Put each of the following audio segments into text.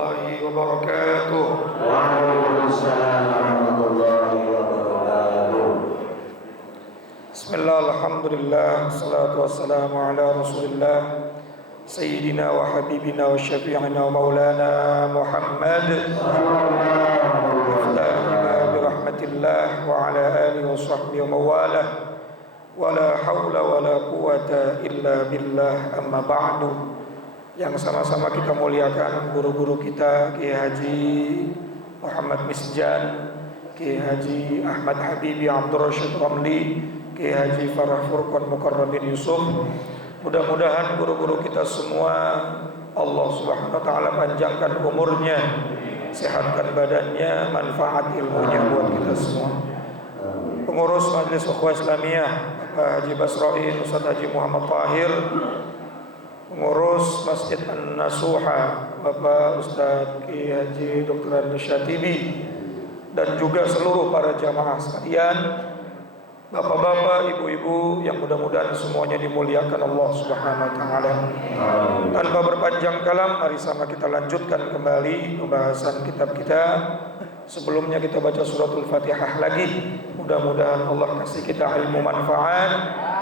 warahmatullahi wabarakatuh. Waalaikumsalam warahmatullahi wabarakatuh. Bismillah, alhamdulillah, salatu wassalamu ala rasulillah Sayyidina wa habibina wa syafi'ina wa maulana Muhammad Muftahina birahmatillah wa ala alihi wa sahbihi wa mawalah wa la hawla wa la quwata illa billah, amma ba'du. Yang sama-sama kita muliakan guru-guru kita, Kiai Haji Muhammad Misjan, Kiai Haji Ahmad Habibi Abdul Rashid Ramli, Kiai Haji Farah Furqan Mukarrabin Yusuf. Mudah-mudahan guru-guru kita semua Allah Subhanahu wa taala panjangkan umurnya, sehatkan badannya, manfaat ilmunya buat kita semua. Pengurus Majelis Ukhuwah Islamiyah Bapak Haji Basroin, Ustaz Haji Muhammad Tahir, pengurus Masjid An-Nasuha Bapak Ustaz Kiai Haji Dr. An-Syatibi, dan juga seluruh para jamaah sekalian, bapak-bapak, ibu-ibu yang mudah-mudahan semuanya dimuliakan Allah Subhanahu wa taala. Tanpa berpanjang kalam, mari sama kita lanjutkan kembali pembahasan kitab kita. Sebelumnya kita baca suratul Fatihah lagi. Mudah-mudahan Allah kasih kita ilmu manfaat,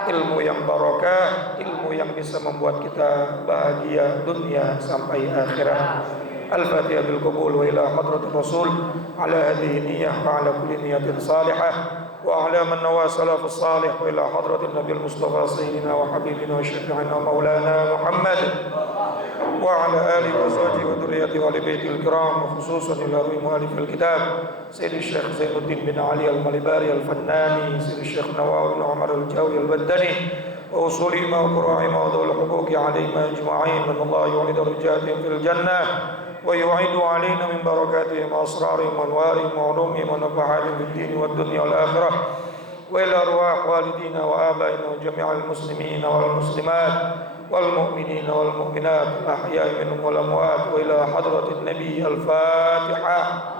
ilmu yang barakah, ilmu yang bisa membuat kita bahagia dunia sampai akhirat. Al-Fatihah bil qabul wa ila hadratir Rasul ala hadhihi niyyah wa ala kulli niyatin salihah wa ala man nawa salafus salih wa ila hadratin Nabil Mustafa sayyidina wa habibina wa syafi'ina wa maulana Muhammad wa ala alihi wa sahbihi wa dhurriyyatihi wa ali baitil kiram, wa khususan ila ruhi muallif al-kitab Sayyid Syekh Zainuddin bin Ali al-Malibari al-Fannani, Sayyid Syekh Nawawi bin Umar al-Jawi al-Baddani, wa usuli ma qura'i ma dhul huquqi alayhim ajma'in, man Allah yu'lidu darajatihim fil jannah wa yu'idu alayna min barakatihim asrarihim wa anwarihim wa ulumihim wa nafahatihim fid din wad dunya wal akhirah, wa ila arwah walidina wa abaina wa jami'al muslimina wal muslimat wal mu'minina wal mu'minat ahya'i minhum wal amwat, wa ila hadratin nabiy. Al-Fatihah.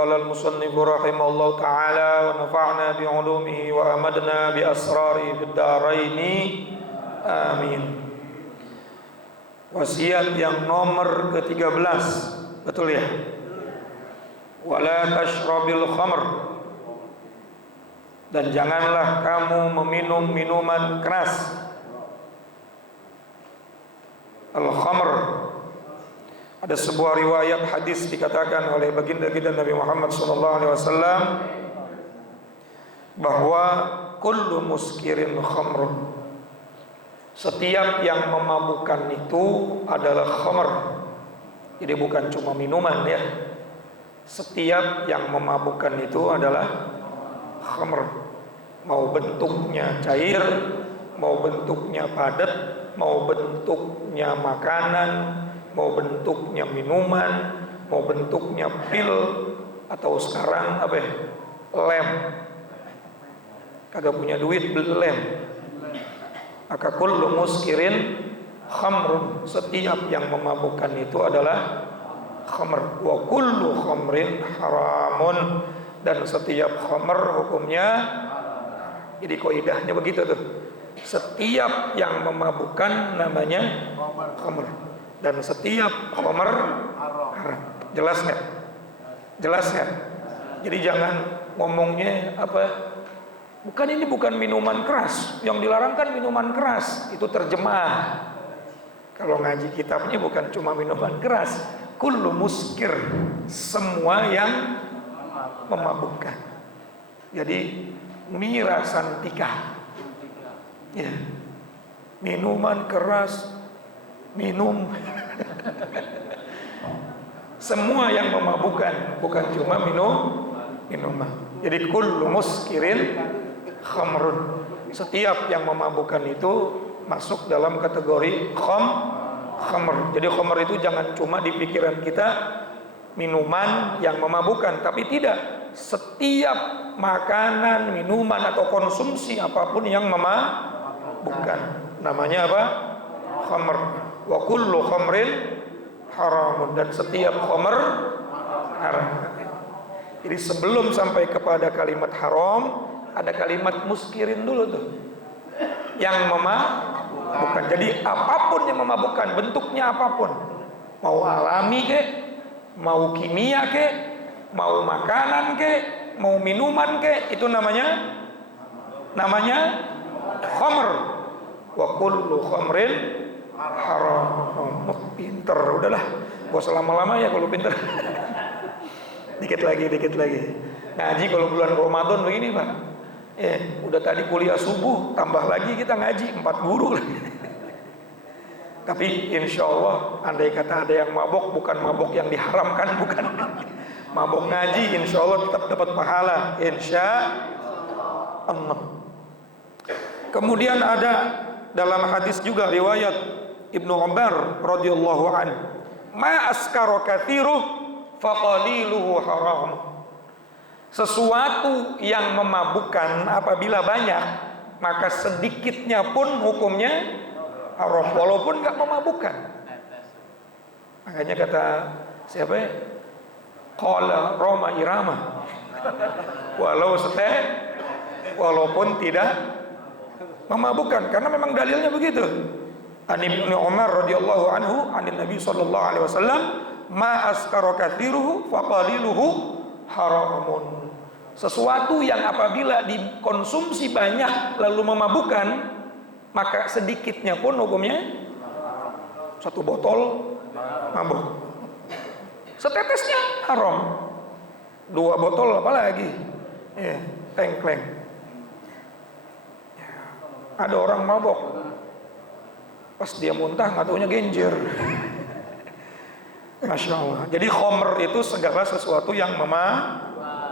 Al-Musannif rahimahullah ta'ala wa nafa'na bi'ulumihi wa amadna bi asrari fid dharaini amin. Wasiat yang nomor ke-13, betul ya? Wala tashrabil khamr, dan janganlah kamu meminum minuman keras. Al-khamr, ada sebuah riwayat hadis dikatakan oleh baginda kita Nabi Muhammad SAW bahwa kullu muskirin khamrun, setiap yang memabukkan itu adalah khamr. Jadi bukan cuma minuman ya, setiap yang memabukkan itu adalah khamr. Mau bentuknya cair, mau bentuknya padat, mau bentuknya makanan, mau bentuknya minuman, mau bentuknya pil, atau sekarang apa ya, lem. Kagak punya duit beli lem. Maka kullu muskirin khamrun, setiap yang memabukkan itu adalah khamr. Wa kullu khamrin haramun, dan setiap khamr hukumnya, jadi kaidahnya begitu tuh. Setiap yang memabukkan namanya khamr, dan setiap khamr haram. Jelas nggak? Jelas nggak? Jadi jangan ngomongnya apa? Bukan, ini bukan minuman keras. Yang dilarang kan minuman keras. Itu terjemah. Kalau ngaji kitabnya bukan cuma minuman keras. Kullu muskir, semua yang memabukkan. Jadi mirasantika. Ya. Minuman keras, minum. Semua yang memabukkan, bukan cuma minuman. Jadi kullu muskirin khamrun, setiap yang memabukkan itu masuk dalam kategori khamr. Jadi khamr itu jangan cuma di pikiran kita minuman yang memabukkan, tapi tidak setiap makanan, minuman atau konsumsi apapun yang memabukkan. Namanya apa? Khamr. Wa kullu khamrin haramun, dan setiap khamr haram. Jadi sebelum sampai kepada kalimat haram, ada kalimat muskirin dulu tuh, yang memabukkan. Jadi apapun yang memabukkan, bentuknya apapun, mau alami kek, mau kimia kek, mau makanan kek, mau minuman kek, itu namanya khamr. Wa kullu khamrin haram. Pinter, udahlah, gak usah lama-lama ya kalau pinter. dikit lagi ngaji. Kalau bulan Ramadan begini Pak, udah tadi kuliah subuh, tambah lagi kita ngaji 4 guru lagi. Tapi insya Allah, andai kata ada yang mabok, bukan mabok yang diharamkan, bukan mabok ngaji, insya Allah tetap dapat pahala, insya Allah. Kemudian ada dalam hadis juga riwayat Ibnu Umar radhiyallahu anhu, ma askara kathiruh faqaliluhu haram. Sesuatu yang memabukkan apabila banyak, maka sedikitnya pun hukumnya haram, walaupun nggak memabukkan. Makanya kata siapa ya? Qala Roma Irama, walaupun tidak memabukkan, karena memang dalilnya begitu. An Ibnu Umar radhiyallahu anhu anin Nabi sallallahu alaihi wasallam, ma askara kathiruhu faqaliluhu haramun. Sesuatu yang apabila dikonsumsi banyak lalu memabukkan, maka sedikitnya pun hukumnya satu botol mabuk, setetesnya haram, 2 botol apalagi tengkleng. Ada orang mabok, pas dia muntah nggak taunya genjer. Masya Allah. Jadi khamr itu segala sesuatu yang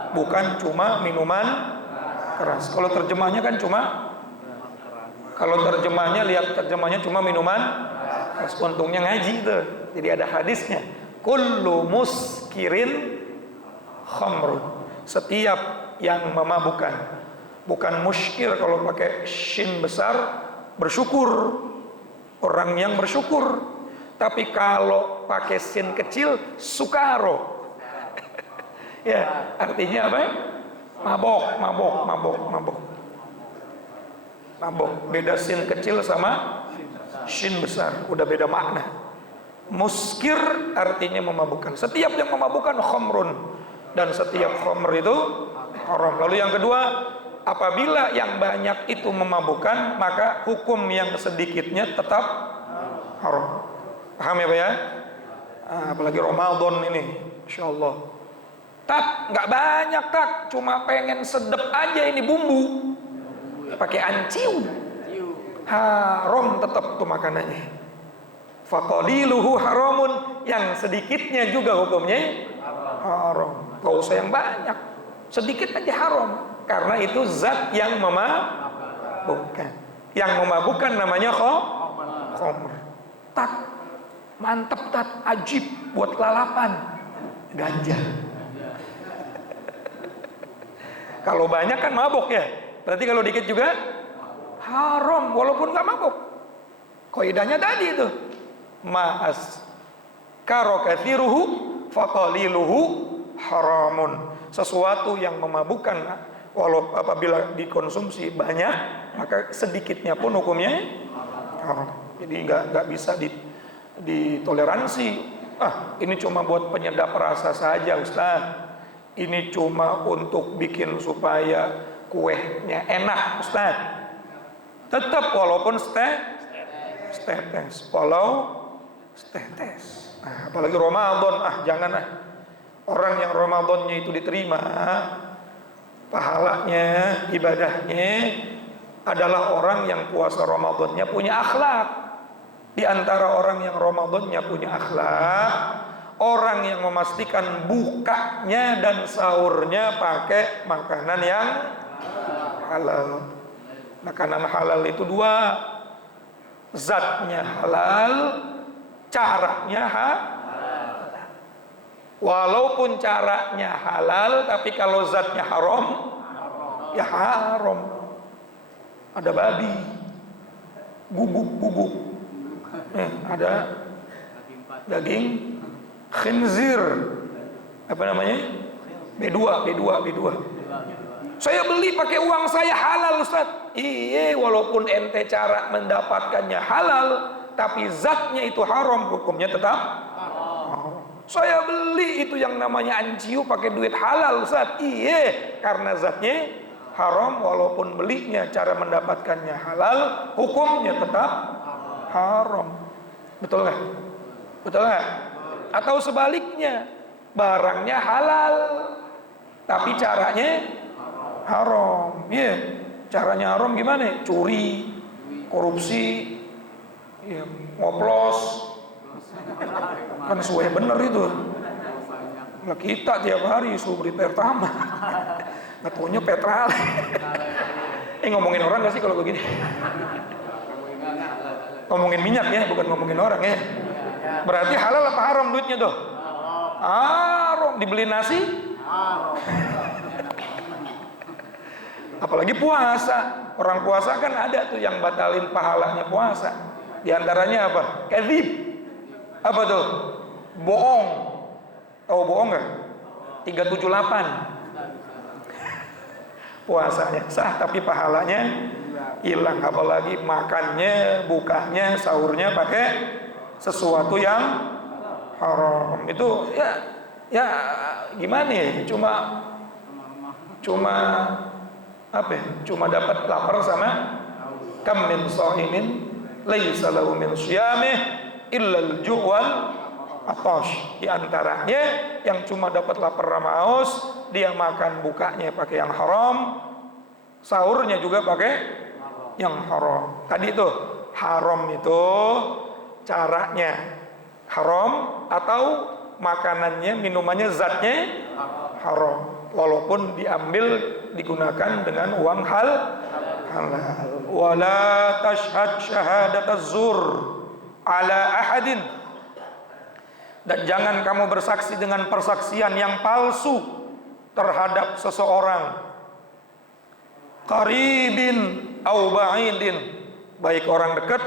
bukan cuma minuman keras. Kalau terjemahnya kan lihat terjemahnya cuma minuman keras. Untungnya ngaji itu. Jadi ada hadisnya. Kullu muskirin khamr. Setiap yang memabukkan. Bukan muskir, kalau pakai shin besar, bersyukur. Orang yang bersyukur. Tapi kalau pakai sin kecil, sukaro. Ya, artinya apa? Mabok. Beda sin kecil sama shin besar, udah beda makna. Muskir artinya memabukkan. Setiap yang memabukkan khamrun, dan setiap khamr itu haram. Lalu yang kedua, apabila yang banyak itu memabukkan, maka hukum yang sedikitnya tetap haram. Paham ya Pak ya? Apalagi Ramadan ini, Insya Allah. Tak, nggak banyak tak, cuma pengen sedep aja ini bumbu, pakai anciu, haram tetap tuh makanannya. Faqaliluhu haramun, yang sedikitnya juga hukumnya haram. Gak usah yang banyak, sedikit aja haram, karena itu zat yang memabukkan. Yang memabukkan namanya khamr. Tak, mantep tak, ajib buat lalapan, ganja. Kalau banyak kan mabok ya, berarti kalau dikit juga haram, walaupun nggak mabok. Kaidahnya tadi itu, ma'as karokathiruhu faqaliluhu haramun. Sesuatu yang memabukkan, walau apabila dikonsumsi banyak, maka sedikitnya pun hukumnya haram. Jadi nggak bisa ditoleransi. Ini cuma buat penyedap rasa saja Ustaz. Ini cuma untuk bikin supaya kuenya enak Ustaz. Tetap walaupun setetes. Apalagi Ramadan, jangan orang yang Ramadannya itu diterima pahalanya, ibadahnya adalah orang yang puasa Ramadannya punya akhlak. Di antara orang yang Ramadannya punya akhlak, orang yang memastikan bukanya dan sahurnya pakai makanan yang halal. Makanan halal itu 2, zatnya halal, caranya halal. Walaupun caranya halal, tapi kalau zatnya haram, ya haram. Ada babi, guguk, ada daging khinzir, apa namanya? B2. Saya beli pakai uang saya halal, Ustaz. Iya, walaupun ente cara mendapatkannya halal, tapi zatnya itu haram, hukumnya tetap haram. Saya beli itu yang namanya anciu pakai duit halal, Ustaz. Iya, karena zatnya haram, walaupun belinya cara mendapatkannya halal, hukumnya tetap haram. Betul nggak? Betul nggak? Atau sebaliknya, barangnya halal, tapi caranya haram. Iya, caranya haram gimana? Curi, korupsi, ya, ngoplos. Kan sesuai bener itu. Nah, kita tiap hari suruh beri pertama. Nggak taunya petrol. Ngomongin orang gak sih kalau begini? Ngomongin minyak ya, bukan ngomongin orang ya. Berarti halal apa haram duitnya tuh? Haram. Dibeli nasi? Apalagi puasa. Orang puasa kan ada tuh yang batalin pahalanya puasa. Di antaranya apa? Kadzib. Apa tuh? Bohong. Tahu bohong nggak? 378. Puasanya sah tapi pahalanya hilang. Apalagi makannya, bukanya, sahurnya pakai sesuatu yang haram. Itu ya gimana ya? Cuma apa ya? Cuma dapat lapar sama kam min sha'imin laisa lahu min shiyamih illa al-ju' wal atash. Di antaranya yang cuma dapat lapar sama haus, dia makan bukanya pakai yang haram, sahurnya juga pakai yang haram. Tadi itu haram itu caranya haram atau makanannya, minumannya zatnya haram, walaupun diambil digunakan dengan uang halal. Wala tashhad syahadataz zur ala ahadin, dan jangan kamu bersaksi dengan persaksian yang palsu terhadap seseorang, qaribin au ba'idin, baik orang dekat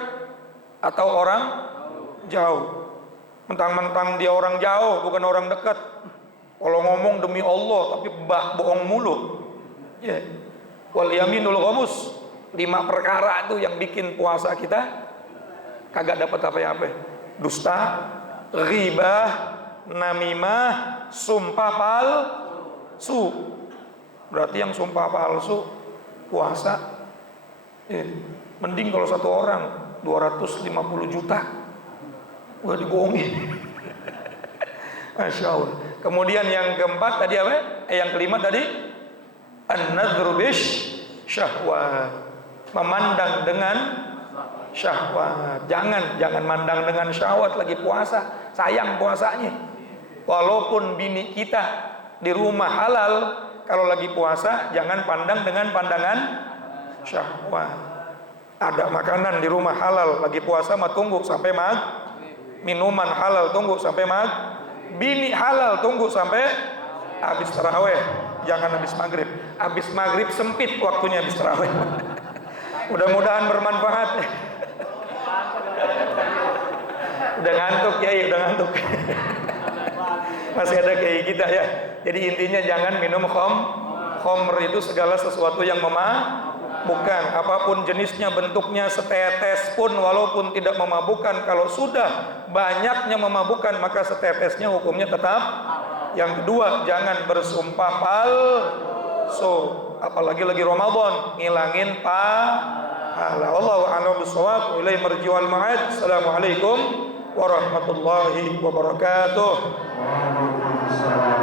atau orang jauh. Mentang-mentang dia orang jauh, bukan orang dekat. Kalau ngomong demi Allah tapi bohong mulu. Ya. Wal yaminul ghamus. 5 perkara itu yang bikin puasa kita kagak dapat apa-apa. Dusta, ghibah, namimah, sumpah palsu. Berarti yang sumpah palsu puasa mending kalau satu orang 250 juta udah dibohongin. Masya Allah. Kemudian yang keempat tadi apa? Yang kelima tadi an-nadhru bish syahwat, memandang dengan syahwat. Jangan mandang dengan syahwat lagi puasa. Sayang puasanya. Walaupun bini kita di rumah halal, kalau lagi puasa jangan pandang dengan pandangan syahwat. Ada makanan di rumah halal, lagi puasa mah tunggu sampai minuman halal tunggu sampai bini halal tunggu sampai habis tarawih, jangan habis maghrib. Habis maghrib sempit waktunya habis tarawih. Mudah-mudahan bermanfaat. Udah ngantuk ya, udah ngantuk. Masih ada kayak kita ya. Jadi intinya jangan minum khamr itu segala sesuatu yang memabukkan, apapun jenisnya, bentuknya, setetes pun walaupun tidak memabukkan. Kalau sudah banyaknya memabukkan maka setetesnya hukumnya tetap. Yang kedua, jangan bersumpah palsu, apalagi lagi Ramadan, ngilangin pahala. Wallahu a'lam bishawab. Ilaihi marji'ul ma'ad. Assalamualaikum warahmatullahi wabarakatuh. Waalaikumsalam.